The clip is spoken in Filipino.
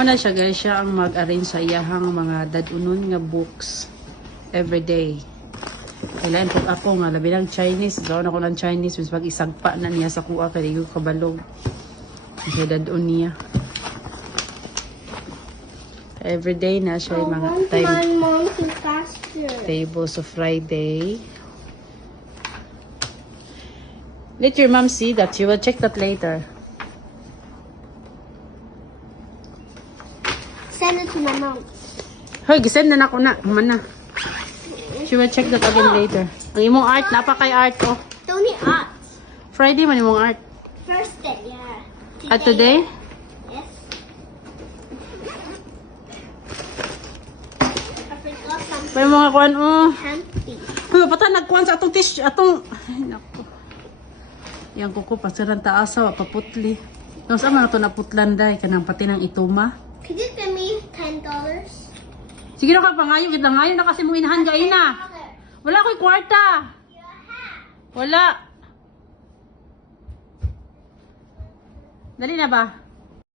na siya guys, siya ang mag-arrange sa iyahang mga dadunon nga books everyday. Kailan po ako nga labi ng Chinese, gawin ako ng Chinese, mas pag isagpa na niya sa kuha kaya yung kabalog. Kasi dadun niya. Everyday na siya yung mga table. So Friday. Let your mom see that. She will check that later. Send it to my mom. Hoy, gisend na ako na. Mana. She will check that again later. Ang imong art, napakay art ko. Don't need art. Friday man imong art. First day, yeah. At today? Yes. I forgot something. May mga kuan Happy. Hoy, pata nagkuan sa atong tissue, atong ay nako. Yang kuko pasiran taasa wa paputli. No sa man ato naputlan day kanang pati ng ituma. Could you give me $10? Sige na ka pangayo kita ngayon na kasi mong inahan gay na. Wala ko'y kwarta. Wala. Dali na ba?